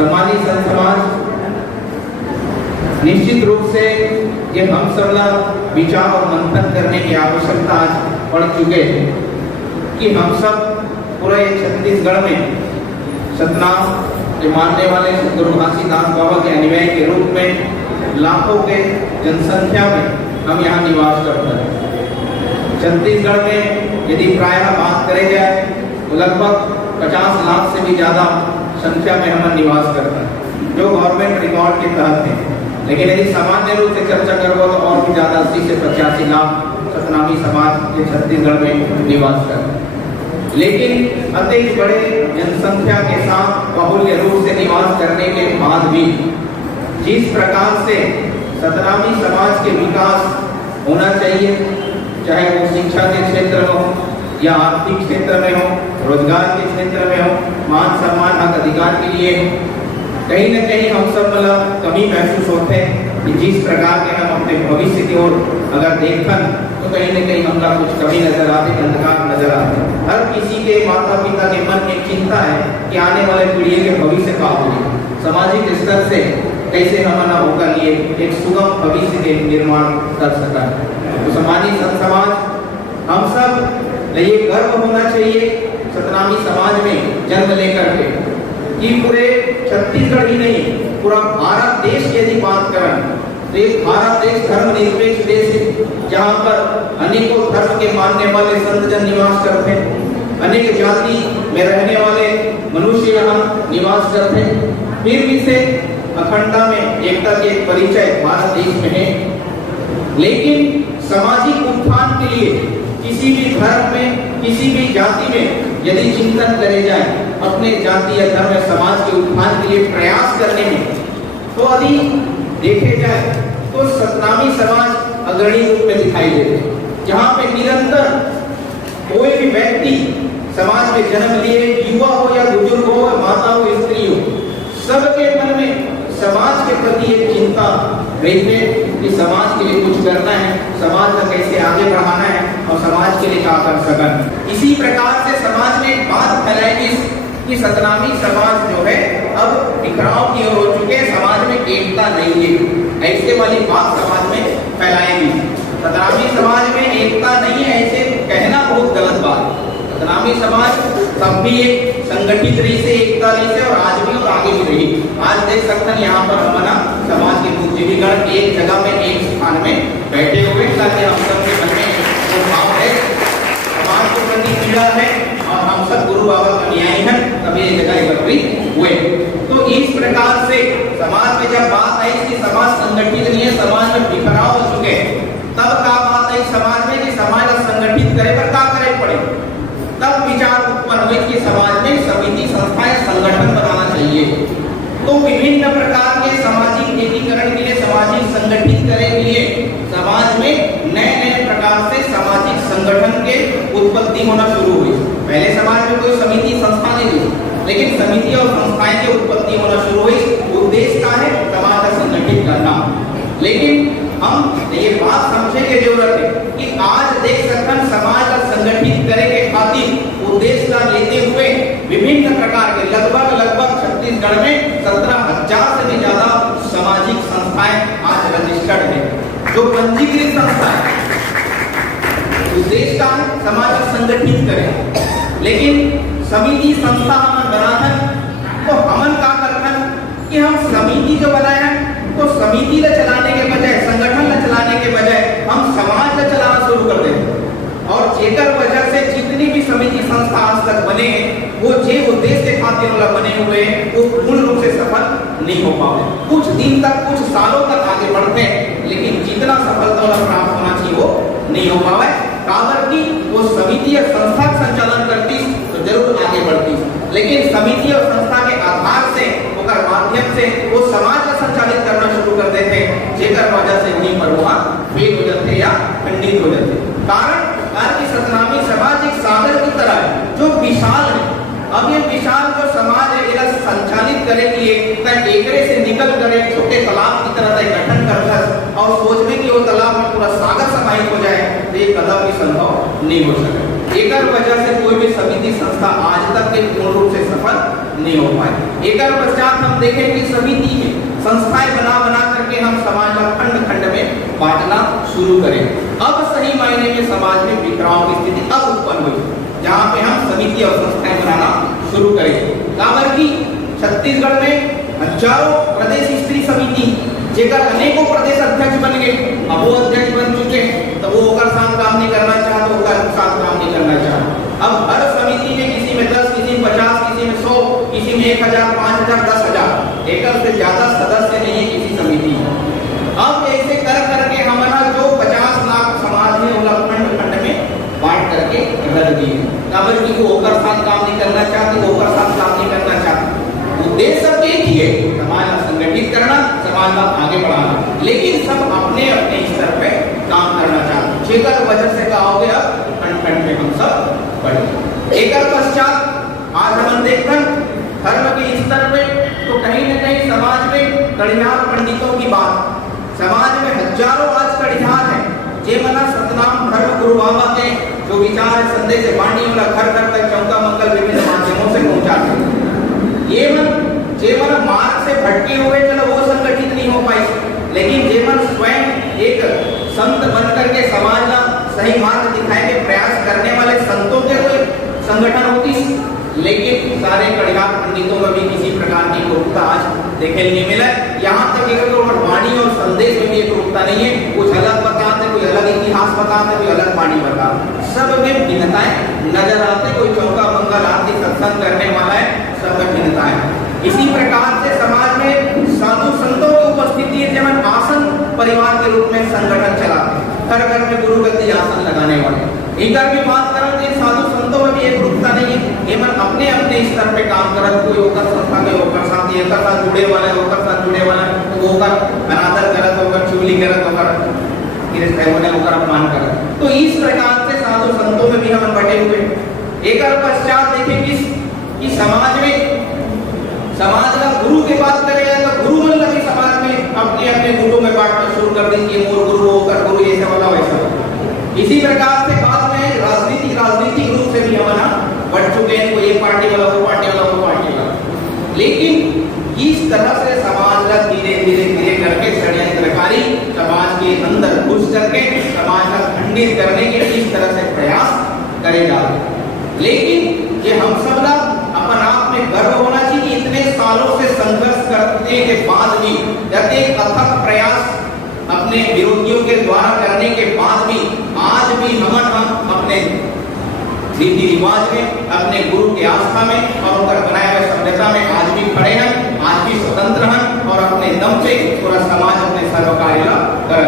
सम्मानित संत समाज, निश्चित रूप से ये हम सब विचार और मंथन करने की आवश्यकता आज पड़ चुके हैं कि हम सब पूरे छत्तीसगढ़ में सतनाम के मानने वाले सद्गुरु घासीदास बाबा के अनुयायी के रूप में लाखों के जनसंख्या में हम यहाँ निवास करते हैं। छत्तीसगढ़ में यदि प्रायः बात करे जाए तो लगभग 50 लाख से भी ज्यादा संख्या में हम निवास करते हैं, जो गवर्नमेंट रिकॉर्ड के तहत है। लेकिन यदि सामान्य रूप से चर्चा करो तो और भी ज्यादा 80 से 85 लाख सतनामी समाज के छत्तीसगढ़ में निवास करते हैं। लेकिन अत्यधिक बड़े जनसंख्या के साथ बाहुल्य रूप से निवास करने के बाद भी जिस प्रकार से सतनामी समाज के विकास होना चाहिए, चाहे वो शिक्षा के क्षेत्र में हो या आर्थिक क्षेत्र में हो, रोजगार के क्षेत्र में हो, मान सम्मान हक अधिकार के लिए हो, कहीं न कहीं हम सब कमी महसूस होते हैं कि जिस प्रकार के हम अपने भविष्य की ओर अगर देखन तो कहीं न कहीं हमला कुछ कमी नजर आती, अंधकार नजर आते। हर किसी के माता पिता के मन में चिंता है कि आने वाले पीढ़ी के भविष्य का होगी, सामाजिक स्तर से कैसे हम होकर लिए एक सुगम भविष्य के निर्माण कर सका। तो सम्मानित संत समाज, हम सब ये गर्व होना चाहिए सतनामी समाज में जन्म लेकर के कि पूरे छत्तीसगढ़ ही नहीं, पूरा भारत देश यदि बात करें तो एक भारत देश धर्मनिरपेक्ष देश है, जहाँ पर अनेकों धर्म के मानने वाले संत जन निवास करते हैं, अनेक जाति में रहने वाले मनुष्य यहाँ निवास करते हैं। फिर भी से अखंडता में एकता के परिचय भारत देश में है। लेकिन सामाजिक उत्थान के लिए किसी भी धर्म में, किसी भी जाति में यदि चिंतन करे जाए, अपने जाति या धर्म या समाज के उत्थान के लिए प्रयास करने में, तो यदि देखे जाए तो सतनामी समाज अग्रणी रूप में दिखाई देते हैं, जहाँ पे निरंतर कोई भी व्यक्ति समाज में जन्म लिए, युवा हो या बुजुर्ग हो, माता हो, स्त्री हो, सबके मन में समाज के प्रति एक चिंता रहती है कि समाज के लिए कुछ करना है, समाज को कैसे आगे बढ़ाना है और समाज के लिए क्या कर सकन। इसी प्रकार से समाज में एक बात फैलाएगी कि सतनामी समाज जो है अब बिखराव की ओर हो चुके हैं, समाज में एकता नहीं है, ऐसे वाली बात समाज में फैलाएगी। सतनामी समाज में एकता नहीं है ऐसे कहना बहुत गलत बात। सतनामी समाज तब भी एक संगठित रही से, एकता रही से, और आज भी और आगे भी रही। आज देख सकते हैं यहाँ पर हमारा समाज के बुद्धिजीवीगण एक जगह में, एक स्थान में बैठे हुए, ताकि हम सब के मन में वो भाव है, समाज के प्रति पीड़ा है और हम सब गुरु बाबा का न्याय है, तभी ये जगह एकत्रित हुए। तो इस प्रकार से समाज में जब बात आई कि समाज संगठित नहीं है, समाज में बिखराव हो चुके, तब क्या बात आई समाज में कि समाज को संगठित करे पर क्या करे पड़े। तब विचार उत्पन्न हुए कि समाज में समिति, संस्थाएं, संगठन बनाना चाहिए। तो विभिन्न प्रकार के सामाजिक एकीकरण के लिए, सामाजिक संगठित करने के लिए समाज में नए नए प्रकार से सामाजिक संगठन के उत्पत्ति होना शुरू हुई। पहले समाज में कोई समिति, संस्था नहीं थी, लेकिन समिति और संस्थाएं की उत्पत्ति होना शुरू हुई। उद्देश्य क्या है? समाज को संगठित करना। लेकिन हम ये बात समझने की जरूरत है कि आज देख सकते हैं समाज का संगठित करे के खातिर उद्देश्य लेते हुए विभिन्न प्रकार के लगभग छत्तीसगढ़ में 17,000 से भी ज्यादा सामाजिक संस्थाएं आज रजिस्टर्ड है, जो पंजीकृत संस्था है। उद्देश्य का समाज को संगठित करें। लेकिन समिति, संस्था हम बनाते तो हमन का करते कि हम समिति जो बनाए हैं तो समिति को चलाने के बजाय, संगठन को चलाने के बजाय हम समाज को चलाना शुरू कर देते। और जेकर वजह से जितनी भी समिति, संस्था आज तक बने हैं, वो जे उद्देश्य के खातिर वाला बने हुए वो पूर्ण रूप से सफल नहीं हो पाए। कुछ दिन तक, कुछ सालों तक आगे बढ़ते हैं, लेकिन जितना सफलता प्राप्त होना चाहिए वो नहीं हो पाए। काबर की वो समिति या संस्था का संचालन करती तो जरूर आगे बढ़ती, लेकिन समिति और संस्था के आधार से, ओकर माध्यम से वो समाज का संचालित करना शुरू कर देते, जेकर वजह से वहीं पर वहाँ फेल हो जाते या खंडित हो जाते। कारण की सतनामी समाज एक सागर की तरह है जो विशाल है। अब ये विशाल जो समाज है इसे संचालित करे के लिए एकरे से निकल कर एक छोटे तालाब की तरह गठन करता है और सोचने कि वो तालाब में पूरा सागर समाहित हो जाए, तो ये कदम भी संभव नहीं हो सके। एकर वजह से कोई भी समिति, संस्था आज तक के पूर्ण रूप से सफल नहीं हो पाए। एक पश्चात हम देखें कि समिति में संस्थाएं बना बना करके हम समाज का खंड खंड में बांटना शुरू करें। अब सही मायने में समाज में बिखराव की स्थिति अब उत्पन्न हुई, जहाँ पे हम समिति और संस्थाएं बनाना शुरू करें। काबर की छत्तीसगढ़ में हजारों प्रदेश स्त्री समिति जेकर अनेकों प्रदेश अध्यक्ष बन गए, अब वो अध्यक्ष बन चुके, तो वो ओकर साथ काम नहीं करना चाहते, ओकर साथ काम नहीं करना चाहते। अब हर समिति में किसी में 10, किसी में 50, किसी में 100, किसी में 1000, 5000, 10,000, एक से ज्यादा सदस्य नहीं है किसी समिति में। अब ऐसे कर करके हमारा जो 50 लाख समाज में वो खंड खंड में बांट करके रख दिए। काबर की वो ओकर साथ काम नहीं करना चाहते, वो ओकर साथ काम नहीं करना चाहते। उद्देश्य सब एक ही है, समाज को संगठित करना, समाज को आगे बढ़ाना, लेकिन सब अपने अपने स्तर पे काम करना चाहते। जेकर वजह से कहा हो गया खंड खंड में हम सब बढ़े। एक पश्चात आज हम देखकर धर्म के स्तर पे तो कहीं न कहीं समाज में कड़ियार पंडितों की बात, समाज में हजारों आज कड़ियार है जे मना सतनाम धर्म गुरु बाबा के जो विचार है संदेश है बाणी वाला घर घर तक चौका मंगल विभिन्न माध्यमों से पहुंचाते। ये मन मार्ग से भटके हुए चलो वो संगठित नहीं हो पाई, लेकिन जेमन स्वयं एक संत बनकर के समाज का सही मार्ग दिखाए के प्रयास करने वाले संतों के कोई संगठन होती, लेकिन सारे कड़ियार पंडितों में भी किसी प्रकार की एकरूपता आज देखे नहीं मिला। यहाँ तक एक वाणी और संदेश में भी एकरूपता नहीं है, कुछ अलग बताते, कोई अलग इतिहास बताते, कोई अलग वाणी बताते, सब में भिन्नताएं नजर आते। कोई चौका मंगल आरती सत्संग करने वाला है, सब में भिन्नताएं। इसी प्रकार से समाज में साधु संतों की उपस्थिति है, जब आसन परिवार के रूप में संगठन चलाते, घर घर में गुरु गद्दी आसन लगाने वाले। इनका भी बात करते हैं, साधु संतों में भी एक रूपता नहीं है, केवल अपने अपने स्तर पे काम करत, कोई होकर संस्था के होकर साथ ये कर साथ जुड़े वाले होकर साथ जुड़े वाले तो होकर अनादर करत होकर चुगली करत होकर होकर अपमान करत। तो इस प्रकार से साधु संतों में भी हम बटे हुए। एक पश्चात देखें कि समाज का गुरु की बात करेगा तो गुरु मन लगे समाज में अपने अपने गुरुओं में बांटना शुरू कर देंगे, मोर गुरु होकर गुरु ऐसा वाला वैसा। इसी प्रकार से बाद में राजनीतिक रूप से भी हमारा बढ़ चुके हैं, कोई एक पार्टी वाला वो पार्टी वाला वो पार्टी वाला। लेकिन इस तरह से समाज का धीरे धीरे धीरे करके षड्यंत्रकारी समाज के अंदर घुस करके समाज का खंडित करने के इस तरह से प्रयास करेगा। लेकिन ये हम सब का अपन आप में गर्व होना चाहिए कि इतने सालों से संघर्ष करने के बाद भी, एक अथक प्रयास अपने विरोधियों के द्वारा करने के बाद भी आज भी हम अपने रीति रिवाज में, अपने गुरु की आस्था में और उनका बनाए हुए सभ्यता में आज भी खड़े हैं, आज भी स्वतंत्र हैं और अपने दम से पूरा समाज अपने सर्व कार्य कर